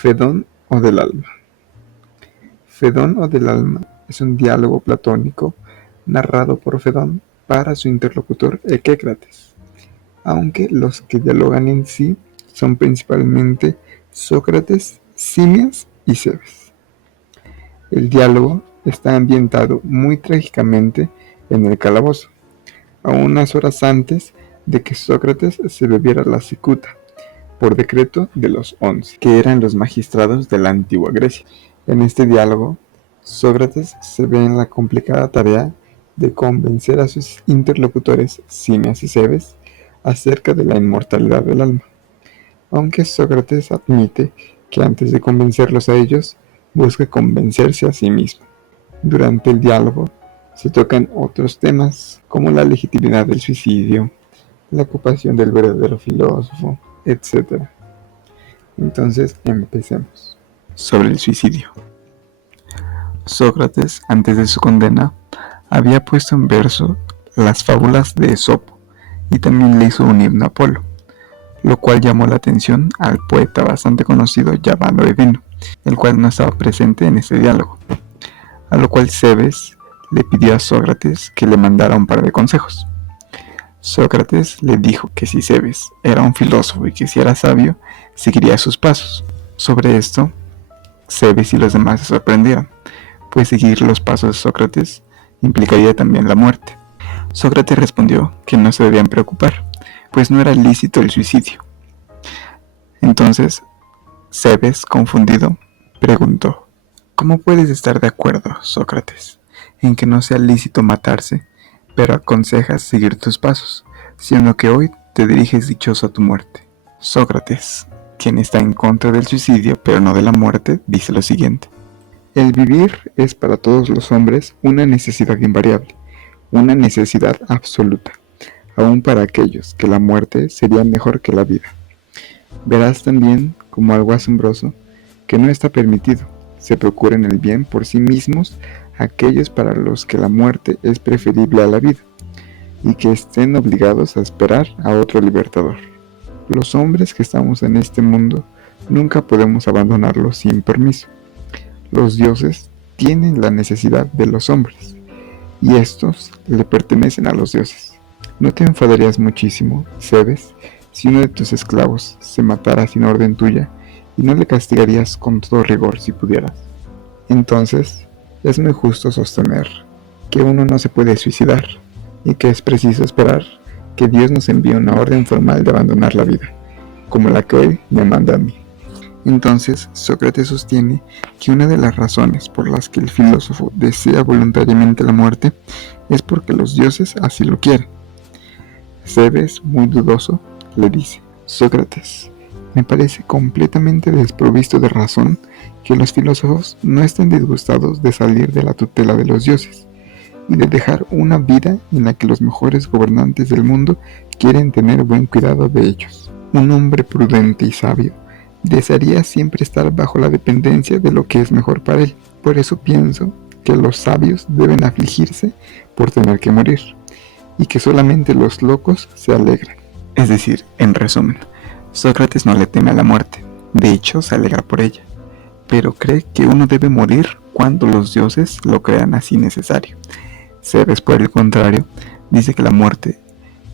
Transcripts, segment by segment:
Fedón o del alma. Fedón o del alma es un diálogo platónico narrado por Fedón para su interlocutor Equécrates, aunque los que dialogan en sí son principalmente Sócrates, Simias y Cebes. El diálogo está ambientado muy trágicamente en el calabozo, a unas horas antes de que Sócrates se bebiera la cicuta, por decreto de los 11, que eran los magistrados de la antigua Grecia. En este diálogo, Sócrates se ve en la complicada tarea de convencer a sus interlocutores Simias y Cebes acerca de la inmortalidad del alma, aunque Sócrates admite que antes de convencerlos a ellos, busca convencerse a sí mismo. Durante el diálogo se tocan otros temas como la legitimidad del suicidio, la ocupación del verdadero filósofo, etc. Entonces empecemos. Sobre el suicidio. Sócrates, antes de su condena, había puesto en verso las fábulas de Esopo y también le hizo un himno a Apolo, lo cual llamó la atención al poeta bastante conocido llamado Eveno, el cual no estaba presente en este diálogo, a lo cual Cebes le pidió a Sócrates que le mandara un par de consejos. Sócrates le dijo que si Cebes era un filósofo y que si era sabio, seguiría sus pasos. Sobre esto, Cebes y los demás se sorprendieron, pues seguir los pasos de Sócrates implicaría también la muerte. Sócrates respondió que no se debían preocupar, pues no era lícito el suicidio. Entonces, Cebes, confundido, preguntó: ¿cómo puedes estar de acuerdo, Sócrates, en que no sea lícito matarse, pero aconsejas seguir tus pasos, siendo que hoy te diriges dichoso a tu muerte? Sócrates, quien está en contra del suicidio pero no de la muerte, dice lo siguiente: el vivir es para todos los hombres una necesidad invariable, una necesidad absoluta, aun para aquellos que la muerte sería mejor que la vida. Verás también, como algo asombroso, que no está permitido se procuren el bien por sí mismos aquellos para los que la muerte es preferible a la vida, y que estén obligados a esperar a otro libertador. Los hombres que estamos en este mundo nunca podemos abandonarlo sin permiso. Los dioses tienen la necesidad de los hombres, y estos le pertenecen a los dioses. ¿No te enfadarías muchísimo, Cebes, si uno de tus esclavos se matara sin orden tuya, y no le castigarías con todo rigor si pudieras? Entonces, es muy justo sostener que uno no se puede suicidar, y que es preciso esperar que Dios nos envíe una orden formal de abandonar la vida, como la que hoy me manda a mí. Entonces, Sócrates sostiene que una de las razones por las que el filósofo desea voluntariamente la muerte es porque los dioses así lo quieren. Cebes, muy dudoso, le dice: Sócrates, me parece completamente desprovisto de razón que los filósofos no estén disgustados de salir de la tutela de los dioses y de dejar una vida en la que los mejores gobernantes del mundo quieren tener buen cuidado de ellos. Un hombre prudente y sabio desearía siempre estar bajo la dependencia de lo que es mejor para él. Por eso pienso que los sabios deben afligirse por tener que morir, y que solamente los locos se alegran. Es decir, en resumen, Sócrates no le teme a la muerte, de hecho se alegra por ella, pero cree que uno debe morir cuando los dioses lo crean así necesario. Cebes, por el contrario, dice que la muerte,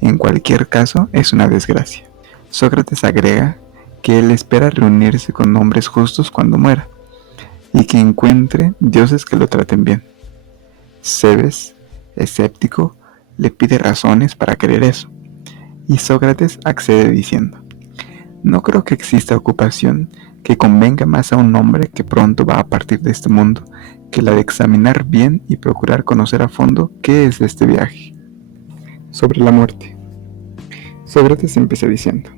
en cualquier caso, es una desgracia. Sócrates agrega que él espera reunirse con hombres justos cuando muera, y que encuentre dioses que lo traten bien. Cebes, escéptico, le pide razones para creer eso, y Sócrates accede diciendo: no creo que exista ocupación que convenga más a un hombre que pronto va a partir de este mundo que la de examinar bien y procurar conocer a fondo qué es este viaje. Sobre la muerte, Sócrates empieza diciendo: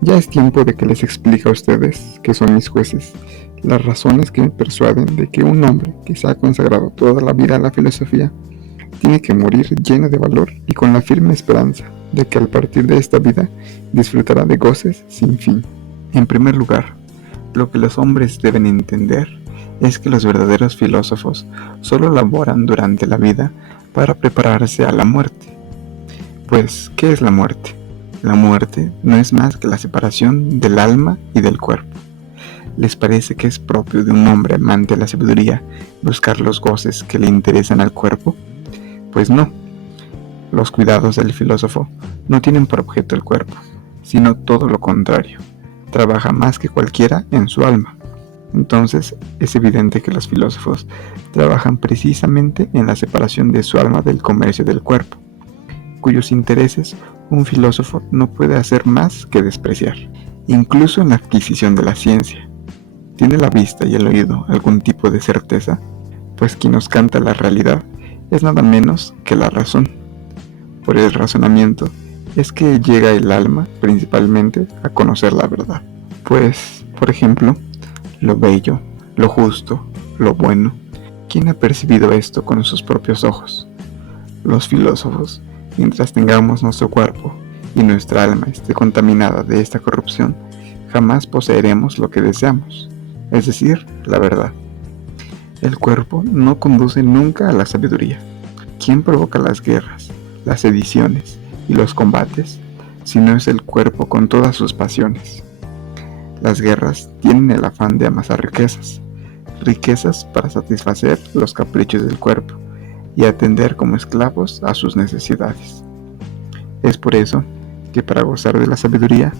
ya es tiempo de que les explique a ustedes, que son mis jueces, las razones que me persuaden de que un hombre que se ha consagrado toda la vida a la filosofía tiene que morir lleno de valor y con la firme esperanza de que al partir de esta vida disfrutará de goces sin fin. En primer lugar, lo que los hombres deben entender es que los verdaderos filósofos solo laboran durante la vida para prepararse a la muerte. Pues, ¿qué es la muerte? La muerte no es más que la separación del alma y del cuerpo. ¿Les parece que es propio de un hombre amante de la sabiduría buscar los goces que le interesan al cuerpo? Pues no. Los cuidados del filósofo no tienen por objeto el cuerpo, sino todo lo contrario. Trabaja más que cualquiera en su alma. Entonces es evidente que los filósofos trabajan precisamente en la separación de su alma del comercio del cuerpo, cuyos intereses un filósofo no puede hacer más que despreciar. Incluso en la adquisición de la ciencia, ¿tiene la vista y el oído algún tipo de certeza? Pues quien nos canta la realidad es nada menos que la razón. Por el razonamiento es que llega el alma principalmente a conocer la verdad. Pues, por ejemplo, lo bello, lo justo, lo bueno, ¿quién ha percibido esto con sus propios ojos? Los filósofos. Mientras tengamos nuestro cuerpo y nuestra alma esté contaminada de esta corrupción, jamás poseeremos lo que deseamos, es decir, la verdad. El cuerpo no conduce nunca a la sabiduría. ¿Quién provoca las guerras, las sediciones y los combates, si no es el cuerpo con todas sus pasiones? Las guerras tienen el afán de amasar riquezas para satisfacer los caprichos del cuerpo y atender como esclavos a sus necesidades. Es por eso que para gozar de la sabiduría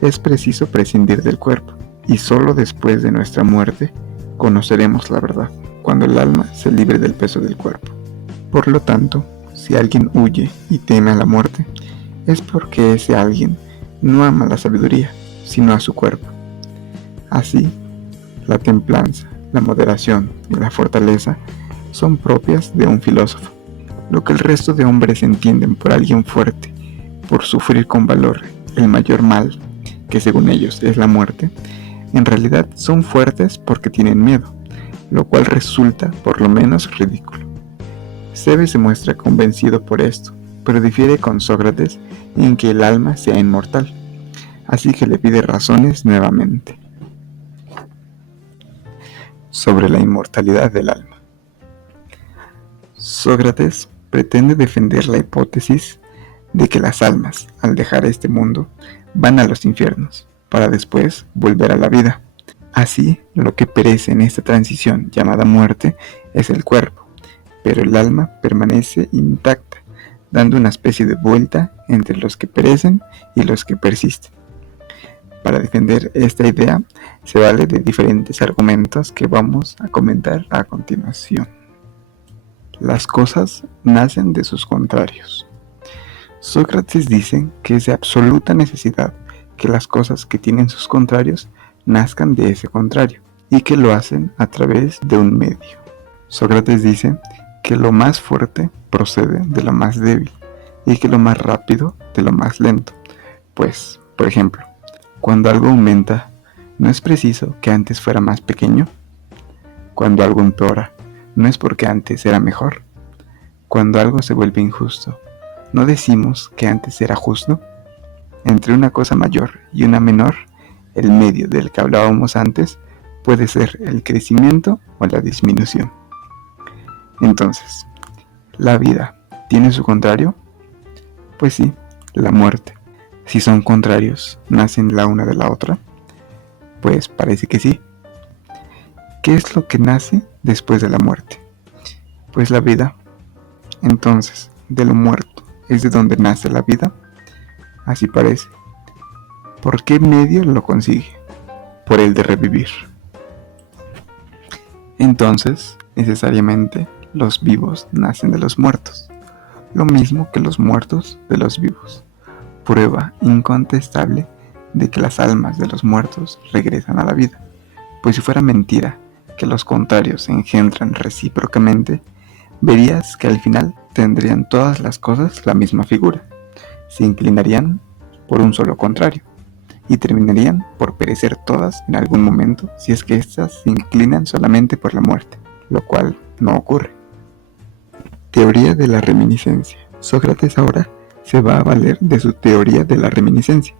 es preciso prescindir del cuerpo, y solo después de nuestra muerte conoceremos la verdad, cuando el alma se libre del peso del cuerpo. Por lo tanto, si alguien huye y teme a la muerte, es porque ese alguien no ama la sabiduría, sino a su cuerpo. Así, la templanza, la moderación y la fortaleza son propias de un filósofo. Lo que el resto de hombres entienden por alguien fuerte, por sufrir con valor el mayor mal, que según ellos es la muerte, en realidad son fuertes porque tienen miedo, lo cual resulta por lo menos ridículo. Cebes se muestra convencido por esto, pero difiere con Sócrates en que el alma sea inmortal, así que le pide razones nuevamente sobre la inmortalidad del alma. Sócrates pretende defender la hipótesis de que las almas, al dejar este mundo, van a los infiernos, para después volver a la vida. Así, lo que perece en esta transición llamada muerte es el cuerpo, pero el alma permanece intacta, dando una especie de vuelta entre los que perecen y los que persisten. Para defender esta idea, se vale de diferentes argumentos que vamos a comentar a continuación. Las cosas nacen de sus contrarios. Sócrates dice que es de absoluta necesidad que las cosas que tienen sus contrarios nazcan de ese contrario, y que lo hacen a través de un medio. Sócrates dice que lo más fuerte procede de lo más débil, y que lo más rápido de lo más lento. Pues, por ejemplo, cuando algo aumenta, ¿no es preciso que antes fuera más pequeño? Cuando algo empeora, ¿no es porque antes era mejor? Cuando algo se vuelve injusto, ¿no decimos que antes era justo? Entre una cosa mayor y una menor, el medio del que hablábamos antes puede ser el crecimiento o la disminución. Entonces, ¿la vida tiene su contrario? Pues sí, la muerte. Si son contrarios, ¿nacen la una de la otra? Pues parece que sí. ¿Qué es lo que nace después de la muerte? Pues la vida. Entonces, de lo muerto es de donde nace la vida. Así parece. ¿Por qué medio lo consigue? Por el de revivir. Entonces, necesariamente, los vivos nacen de los muertos, lo mismo que los muertos de los vivos. Prueba incontestable de que las almas de los muertos regresan a la vida, pues si fuera mentira que los contrarios se engendran recíprocamente, verías que al final tendrían todas las cosas la misma figura, se inclinarían por un solo contrario, y terminarían por perecer todas en algún momento si es que éstas se inclinan solamente por la muerte, lo cual no ocurre. Teoría de la reminiscencia. Sócrates ahora se va a valer de su teoría de la reminiscencia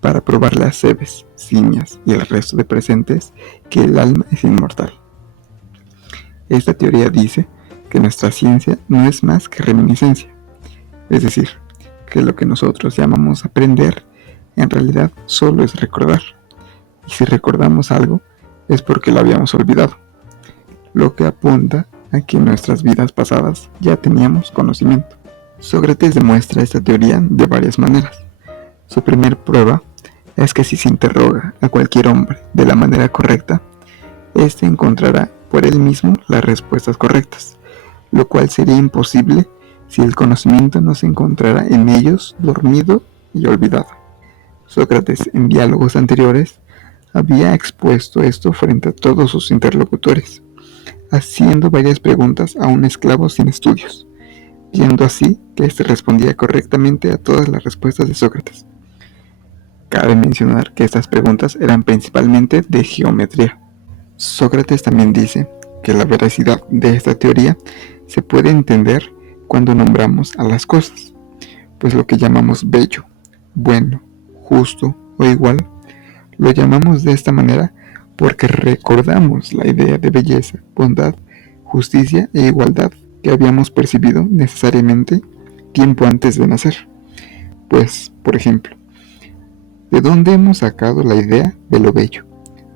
para probarle a Cebes, Ciñas y el resto de presentes que el alma es inmortal. Esta teoría dice que nuestra ciencia no es más que reminiscencia, es decir, que lo que nosotros llamamos aprender en realidad solo es recordar, y si recordamos algo es porque lo habíamos olvidado, lo que apunta a que en nuestras vidas pasadas ya teníamos conocimiento. Sócrates demuestra esta teoría de varias maneras. Su primer prueba es que si se interroga a cualquier hombre de la manera correcta, éste encontrará por él mismo las respuestas correctas, lo cual sería imposible si el conocimiento no se encontrara en ellos dormido y olvidado. Sócrates, en diálogos anteriores, había expuesto esto frente a todos sus interlocutores, haciendo varias preguntas a un esclavo sin estudios, viendo así que éste respondía correctamente a todas las respuestas de Sócrates. Cabe mencionar que estas preguntas eran principalmente de geometría. Sócrates también dice que la veracidad de esta teoría se puede entender cuando nombramos a las cosas, pues lo que llamamos bello, bueno, justo o igual, lo llamamos de esta manera porque recordamos la idea de belleza, bondad, justicia e igualdad que habíamos percibido necesariamente tiempo antes de nacer. Pues, por ejemplo, ¿de dónde hemos sacado la idea de lo bello?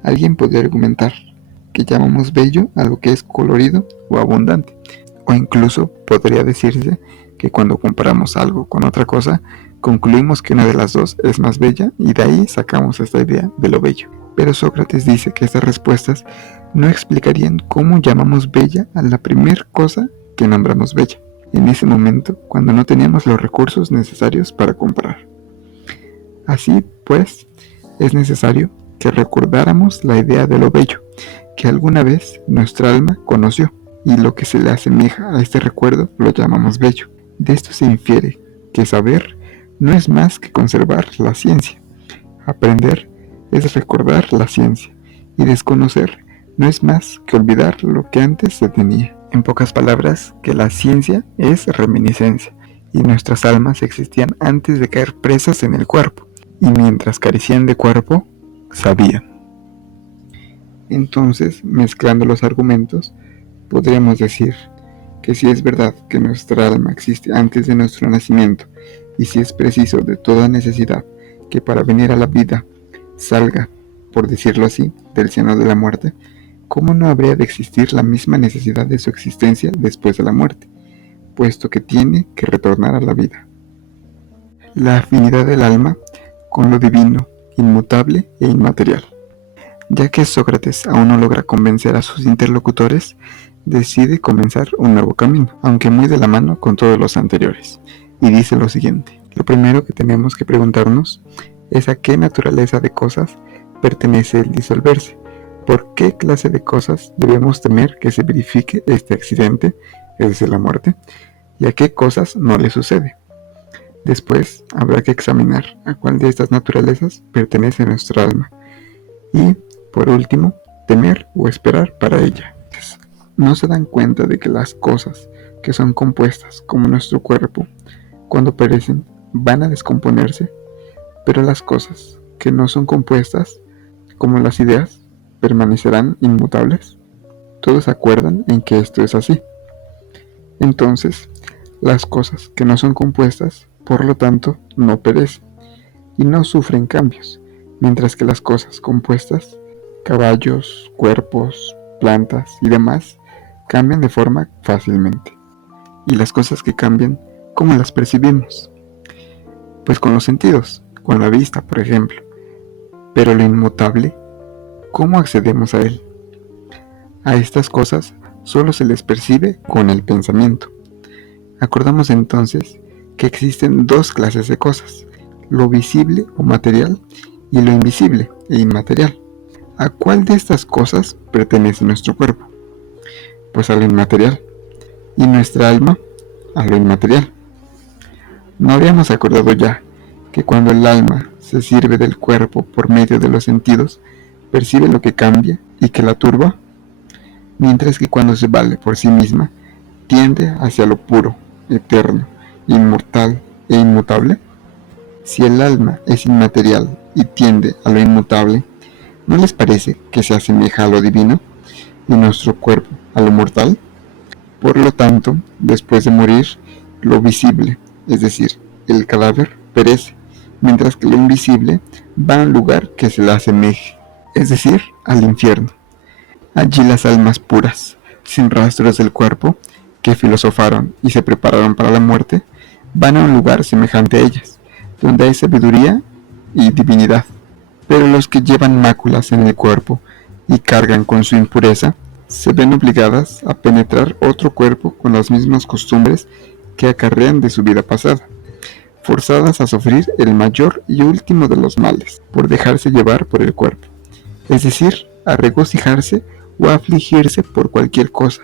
Alguien podría argumentar que llamamos bello a lo que es colorido o abundante, o incluso podría decirse que cuando comparamos algo con otra cosa, concluimos que una de las dos es más bella y de ahí sacamos esta idea de lo bello. Pero Sócrates dice que estas respuestas no explicarían cómo llamamos bella a la primer cosa que nombramos bella, en ese momento cuando no teníamos los recursos necesarios para comparar. Así pues, es necesario que recordáramos la idea de lo bello que alguna vez nuestra alma conoció, y lo que se le asemeja a este recuerdo lo llamamos bello. De esto se infiere que saber no es más que conservar la ciencia. Aprender es recordar la ciencia, y desconocer no es más que olvidar lo que antes se tenía. En pocas palabras, que la ciencia es reminiscencia, y nuestras almas existían antes de caer presas en el cuerpo, y mientras carecían de cuerpo, sabían. Entonces, mezclando los argumentos, podríamos decir que si es verdad que nuestra alma existe antes de nuestro nacimiento, y si es preciso de toda necesidad que para venir a la vida salga, por decirlo así, del seno de la muerte, ¿cómo no habría de existir la misma necesidad de su existencia después de la muerte, puesto que tiene que retornar a la vida? La afinidad del alma con lo divino, inmutable e inmaterial. Ya que Sócrates aún no logra convencer a sus interlocutores, decide comenzar un nuevo camino, aunque muy de la mano con todos los anteriores, y dice lo siguiente: lo primero que tenemos que preguntarnos es a qué naturaleza de cosas pertenece el disolverse, por qué clase de cosas debemos temer que se verifique este accidente, es decir, la muerte, y a qué cosas no le sucede. Después habrá que examinar a cuál de estas naturalezas pertenece nuestra alma, y por último, temer o esperar para ella. ¿No se dan cuenta de que las cosas que son compuestas, como nuestro cuerpo, cuando perecen, van a descomponerse? Pero las cosas que no son compuestas, como las ideas, permanecerán inmutables. Todos acuerdan en que esto es así. Entonces, las cosas que no son compuestas, por lo tanto, no perecen y no sufren cambios, mientras que las cosas compuestas, caballos, cuerpos, plantas y demás, cambian de forma fácilmente. Y las cosas que cambian, ¿cómo las percibimos? Pues con los sentidos, con la vista, por ejemplo. Pero lo inmutable, ¿cómo accedemos a él? A estas cosas solo se les percibe con el pensamiento. Acordamos entonces que existen dos clases de cosas: lo visible o material y lo invisible e inmaterial. ¿A cuál de estas cosas pertenece nuestro cuerpo? Pues a lo inmaterial. ¿Y nuestra alma? A lo inmaterial. ¿No habíamos acordado ya que cuando el alma se sirve del cuerpo por medio de los sentidos, percibe lo que cambia y que la turba? Mientras que cuando se vale por sí misma, tiende hacia lo puro, eterno, inmortal e inmutable. Si el alma es inmaterial y tiende a lo inmutable, ¿no les parece que se asemeja a lo divino y nuestro cuerpo a lo mortal? Por lo tanto, después de morir, lo visible, es decir, el cadáver, perece, mientras que lo invisible va a un lugar que se le asemeje, es decir, al infierno. Allí las almas puras, sin rastros del cuerpo, que filosofaron y se prepararon para la muerte, van a un lugar semejante a ellas, donde hay sabiduría y divinidad. Pero los que llevan máculas en el cuerpo y cargan con su impureza, se ven obligadas a penetrar otro cuerpo con las mismas costumbres que acarrean de su vida pasada, forzadas a sufrir el mayor y último de los males, por dejarse llevar por el cuerpo, es decir, a regocijarse o a afligirse por cualquier cosa,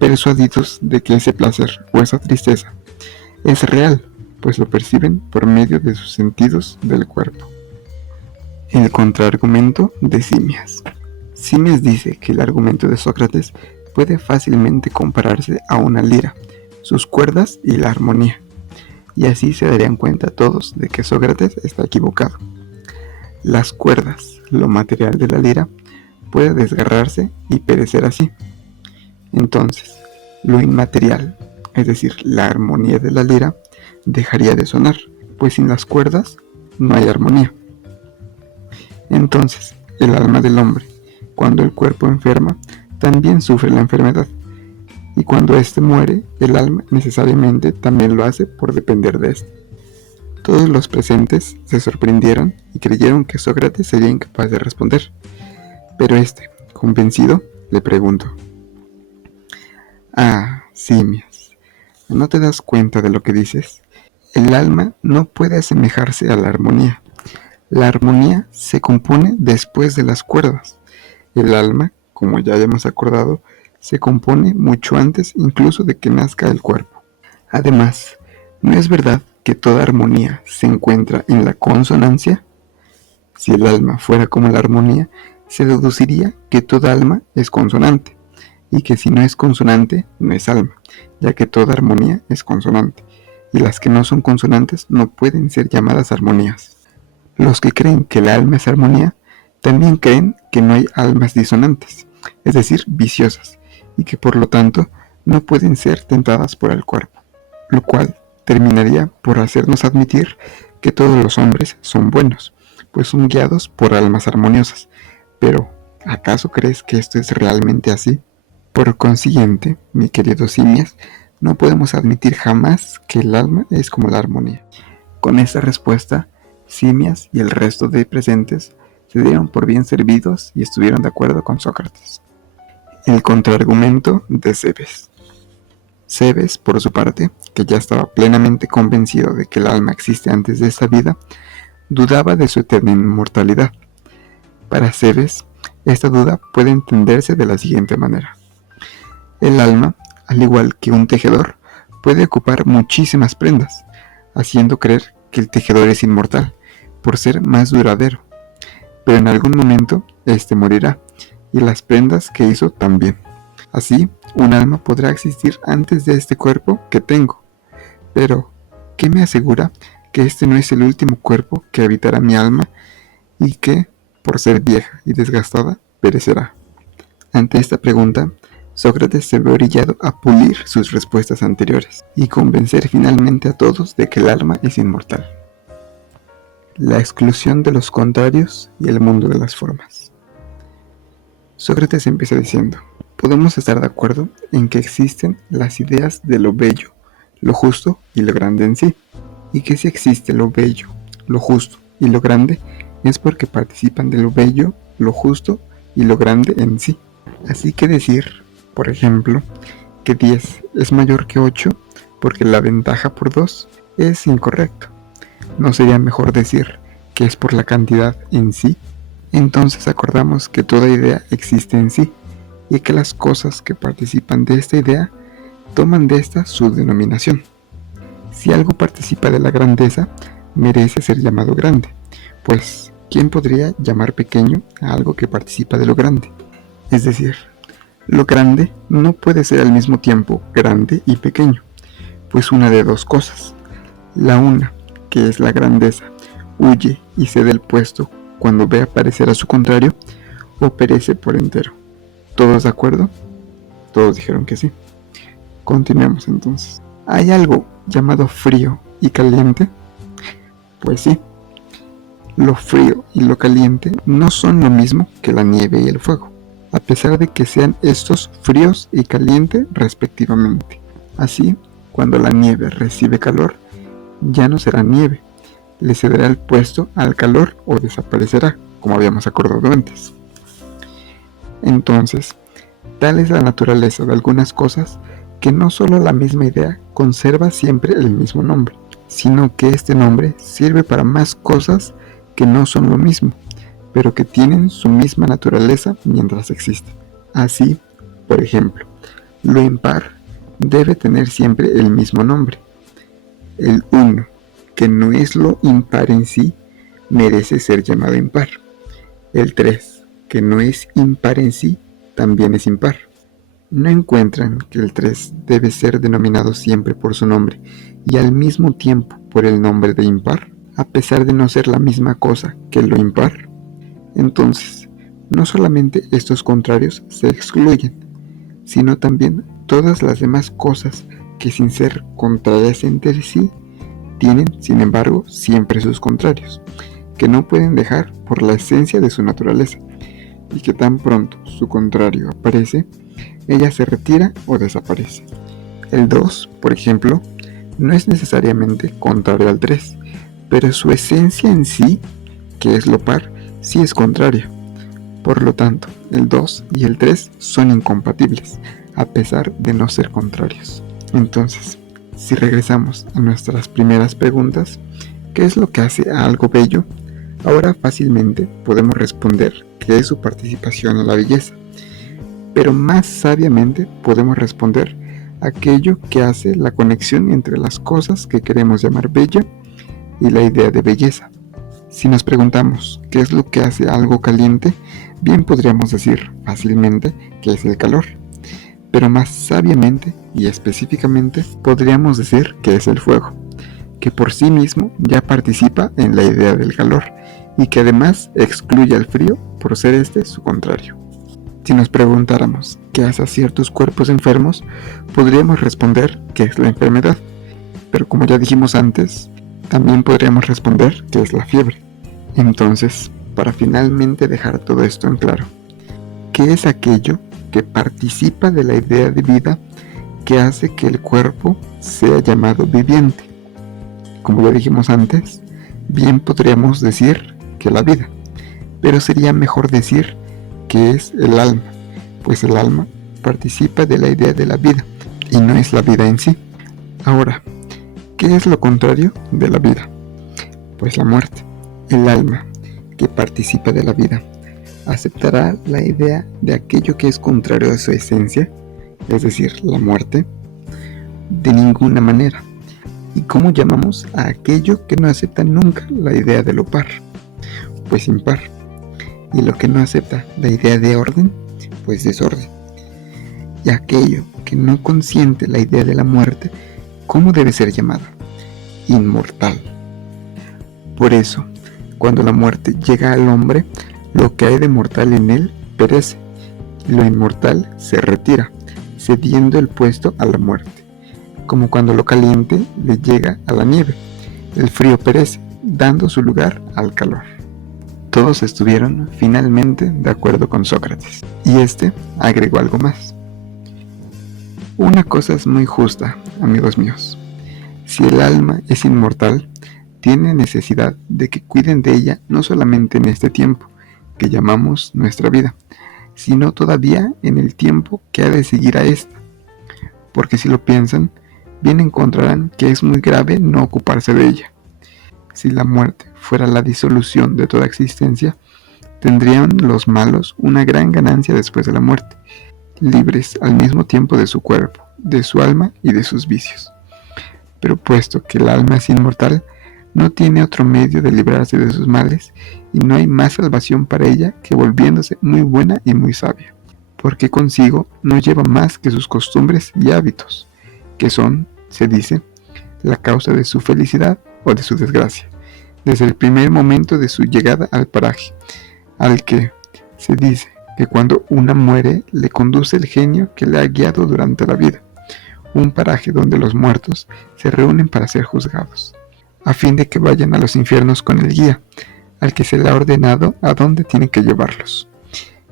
persuadidos de que ese placer o esa tristeza es real, pues lo perciben por medio de sus sentidos del cuerpo. El contraargumento de Simias. Simias dice que el argumento de Sócrates puede fácilmente compararse a una lira, sus cuerdas y la armonía, y así se darían cuenta todos de que Sócrates está equivocado. Las cuerdas, lo material de la lira, puede desgarrarse y perecer así. Entonces, lo inmaterial, es decir, la armonía de la lira, dejaría de sonar, pues sin las cuerdas no hay armonía. Entonces, el alma del hombre, cuando el cuerpo enferma, también sufre la enfermedad, y cuando éste muere, el alma necesariamente también lo hace por depender de éste. Todos los presentes se sorprendieron y creyeron que Sócrates sería incapaz de responder, pero éste, convencido, le preguntó: «Ah, Simias, ¿no te das cuenta de lo que dices? El alma no puede asemejarse a la armonía. La armonía se compone después de las cuerdas. El alma, como ya hemos acordado, se compone mucho antes incluso de que nazca el cuerpo. Además, ¿no es verdad que toda armonía se encuentra en la consonancia? Si el alma fuera como la armonía, se deduciría que toda alma es consonante, y que si no es consonante, no es alma, ya que toda armonía es consonante, y las que no son consonantes no pueden ser llamadas armonías. Los que creen que el alma es armonía, también creen que no hay almas disonantes, es decir, viciosas, y que por lo tanto no pueden ser tentadas por el cuerpo, lo cual terminaría por hacernos admitir que todos los hombres son buenos, pues son guiados por almas armoniosas. Pero, ¿acaso crees que esto es realmente así? Por consiguiente, mi querido Simias, no podemos admitir jamás que el alma es como la armonía. Con esta respuesta, Simias y el resto de presentes se dieron por bien servidos y estuvieron de acuerdo con Sócrates. El contraargumento de Cebes. Cebes, por su parte, que ya estaba plenamente convencido de que el alma existe antes de esta vida, dudaba de su eterna inmortalidad. Para Cebes, esta duda puede entenderse de la siguiente manera. El alma, al igual que un tejedor, puede ocupar muchísimas prendas, haciendo creer que el tejedor es inmortal, por ser más duradero. Pero en algún momento, éste morirá, y las prendas que hizo también. Así, un alma podrá existir antes de este cuerpo que tengo. Pero, ¿qué me asegura que este no es el último cuerpo que habitará mi alma y que, por ser vieja y desgastada, perecerá? Ante esta pregunta, Sócrates se ve orillado a pulir sus respuestas anteriores y convencer finalmente a todos de que el alma es inmortal. La exclusión de los contrarios y el mundo de las formas. Sócrates empieza diciendo: podemos estar de acuerdo en que existen las ideas de lo bello, lo justo y lo grande en sí, y que si existe lo bello, lo justo y lo grande es porque participan de lo bello, lo justo y lo grande en sí. Así que decir, por ejemplo, que 10 es mayor que 8 porque la ventaja por 2 es incorrecto. ¿No sería mejor decir que es por la cantidad en sí? Entonces acordamos que toda idea existe en sí y que las cosas que participan de esta idea toman de esta su denominación. Si algo participa de la grandeza, merece ser llamado grande, pues ¿quién podría llamar pequeño a algo que participa de lo grande? Es decir, lo grande no puede ser al mismo tiempo grande y pequeño, pues una de dos cosas. La una, que es la grandeza, huye y cede el puesto cuando ve aparecer a su contrario, o perece por entero. ¿Todos de acuerdo? Todos dijeron que sí. Continuemos entonces. ¿Hay algo llamado frío y caliente? Pues sí. Lo frío y lo caliente no son lo mismo que la nieve y el fuego. a pesar de que sean estos fríos y caliente respectivamente. Así, cuando la nieve recibe calor, ya no será nieve, le cederá el puesto al calor o desaparecerá, como habíamos acordado antes. Entonces, tal es la naturaleza de algunas cosas que no solo la misma idea conserva siempre el mismo nombre, sino que este nombre sirve para más cosas que no son lo mismo, pero que tienen su misma naturaleza mientras existen. Así, por ejemplo, lo impar debe tener siempre el mismo nombre. El 1, que no es lo impar en sí, merece ser llamado impar. El 3, que no es impar en sí, también es impar. ¿No encuentran que el 3 debe ser denominado siempre por su nombre y al mismo tiempo por el nombre de impar, a pesar de no ser la misma cosa que lo impar? Entonces, no solamente estos contrarios se excluyen, sino también todas las demás cosas que sin ser contrarias entre sí, tienen, sin embargo, siempre sus contrarios, que no pueden dejar por la esencia de su naturaleza, y que tan pronto su contrario aparece, ella se retira o desaparece. El 2, por ejemplo, no es necesariamente contrario al 3, pero su esencia en sí, que es lo par, sí es contraria. Por lo tanto, el 2 y el 3 son incompatibles, a pesar de no ser contrarios. Entonces, si regresamos a nuestras primeras preguntas, ¿qué es lo que hace a algo bello? Ahora fácilmente podemos responder que es su participación en la belleza, pero más sabiamente podemos responder aquello que hace la conexión entre las cosas que queremos llamar bella y la idea de belleza. Si nos preguntamos qué es lo que hace algo caliente, bien podríamos decir fácilmente que es el calor, pero más sabiamente y específicamente podríamos decir que es el fuego, que por sí mismo ya participa en la idea del calor y que además excluye al frío por ser este su contrario. Si nos preguntáramos qué hace a ciertos cuerpos enfermos, podríamos responder que es la enfermedad, pero como ya dijimos antes, también podríamos responder que es la fiebre. Entonces, para finalmente dejar todo esto en claro, ¿qué es aquello que participa de la idea de vida que hace que el cuerpo sea llamado viviente? Como ya dijimos antes, bien podríamos decir que la vida, pero sería mejor decir que es el alma, pues el alma participa de la idea de la vida y no es la vida en sí. Ahora, ¿qué es lo contrario de la vida? Pues la muerte. El alma, que participa de la vida, ¿aceptará la idea de aquello que es contrario a su esencia, es decir, la muerte? De ninguna manera. ¿Y cómo llamamos a aquello que no acepta nunca la idea de lo par? Pues impar. ¿Y lo que no acepta la idea de orden? Pues desorden. Y aquello que no consiente la idea de la muerte, ¿cómo debe ser llamado? Inmortal. Por eso, cuando la muerte llega al hombre, lo que hay de mortal en él perece, y lo inmortal se retira, cediendo el puesto a la muerte, como cuando lo caliente le llega a la nieve, el frío perece, dando su lugar al calor. Todos estuvieron finalmente de acuerdo con Sócrates, y este agregó algo más. Una cosa es muy justa, amigos míos. Si el alma es inmortal, tiene necesidad de que cuiden de ella no solamente en este tiempo, que llamamos nuestra vida, sino todavía en el tiempo que ha de seguir a esta. Porque si lo piensan, bien encontrarán que es muy grave no ocuparse de ella. Si la muerte fuera la disolución de toda existencia, tendrían los malos una gran ganancia después de la muerte, libres al mismo tiempo de su cuerpo, de su alma y de sus vicios. Pero puesto que el alma es inmortal, no tiene otro medio de librarse de sus males, y no hay más salvación para ella que volviéndose muy buena y muy sabia, porque consigo no lleva más que sus costumbres y hábitos, que son, se dice, la causa de su felicidad o de su desgracia, desde el primer momento de su llegada al paraje, al que se dice que cuando una muere le conduce el genio que le ha guiado durante la vida, un paraje donde los muertos se reúnen para ser juzgados, a fin de que vayan a los infiernos con el guía, al que se le ha ordenado a dónde tienen que llevarlos.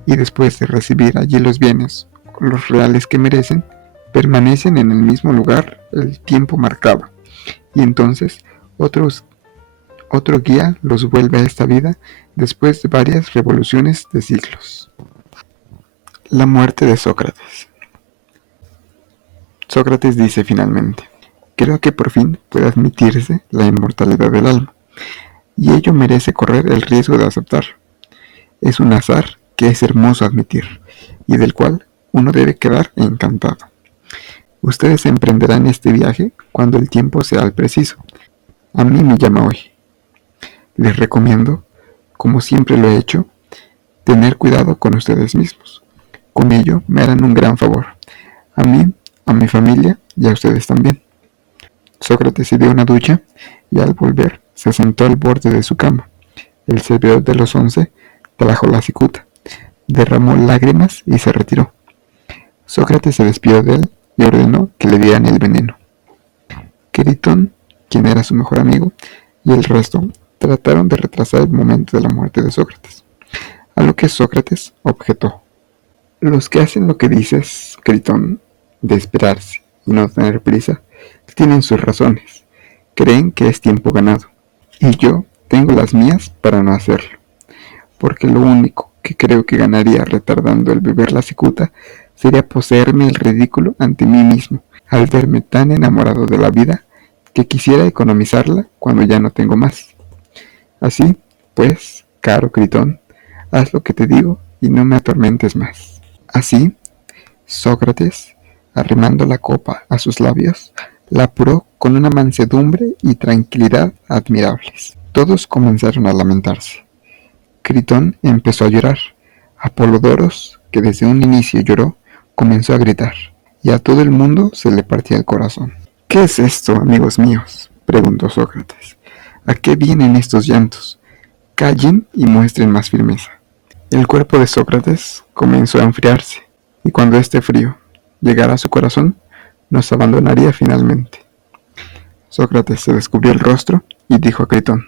y después de recibir allí los bienes, los reales que merecen, permanecen en el mismo lugar el tiempo marcado, y entonces otro guía los vuelve a esta vida después de varias revoluciones de siglos. La muerte de Sócrates. Sócrates dice finalmente: creo que por fin puede admitirse la inmortalidad del alma, y ello merece correr el riesgo de aceptar. Es un azar que es hermoso admitir, y del cual uno debe quedar encantado. Ustedes emprenderán este viaje cuando el tiempo sea el preciso. A mí me llama hoy. Les recomiendo, como siempre lo he hecho, tener cuidado con ustedes mismos. Con ello me harán un gran favor, a mí, a mi familia y a ustedes también. Sócrates se dio una ducha y al volver se sentó al borde de su cama. El servidor de los 11 trajo la cicuta, derramó lágrimas y se retiró. Sócrates se despidió de él y ordenó que le dieran el veneno. Queritón, quien era su mejor amigo, y el resto trataron de retrasar el momento de la muerte de Sócrates, a lo que Sócrates objetó: los que hacen lo que dices, Queritón, de esperarse y no tener prisa, tienen sus razones, creen que es tiempo ganado, y yo tengo las mías para no hacerlo, porque lo único que creo que ganaría retardando el beber la cicuta sería poseerme el ridículo ante mí mismo, al verme tan enamorado de la vida que quisiera economizarla cuando ya no tengo más. Así, pues, caro Critón, haz lo que te digo y no me atormentes más. Así, Sócrates, arrimando la copa a sus labios, la apuró con una mansedumbre y tranquilidad admirables. Todos comenzaron a lamentarse. Critón empezó a llorar. Apolodoros, que desde un inicio lloró, comenzó a gritar, y a todo el mundo se le partía el corazón. ¿Qué es esto, amigos míos?, preguntó Sócrates. ¿A qué vienen estos llantos? Callen y muestren más firmeza. El cuerpo de Sócrates comenzó a enfriarse, y cuando este frío llegara a su corazón, nos abandonaría finalmente. Sócrates se descubrió el rostro y dijo a Critón: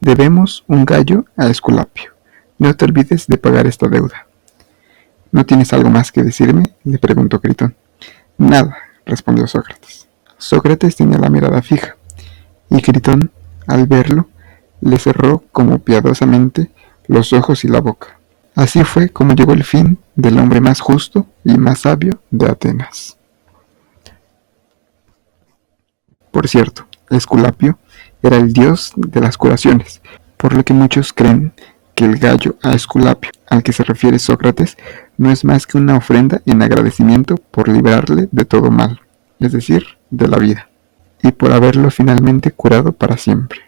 debemos un gallo a Esculapio. No te olvides de pagar esta deuda. ¿No tienes algo más que decirme?, le preguntó Critón. Nada, respondió Sócrates. Sócrates tenía la mirada fija, y Critón, al verlo, le cerró como piadosamente los ojos y la boca. Así fue como llegó el fin del hombre más justo y más sabio de Atenas. Por cierto, Esculapio era el dios de las curaciones, por lo que muchos creen que el gallo a Esculapio, al que se refiere Sócrates, no es más que una ofrenda en agradecimiento por librarle de todo mal, es decir, de la vida, y por haberlo finalmente curado para siempre.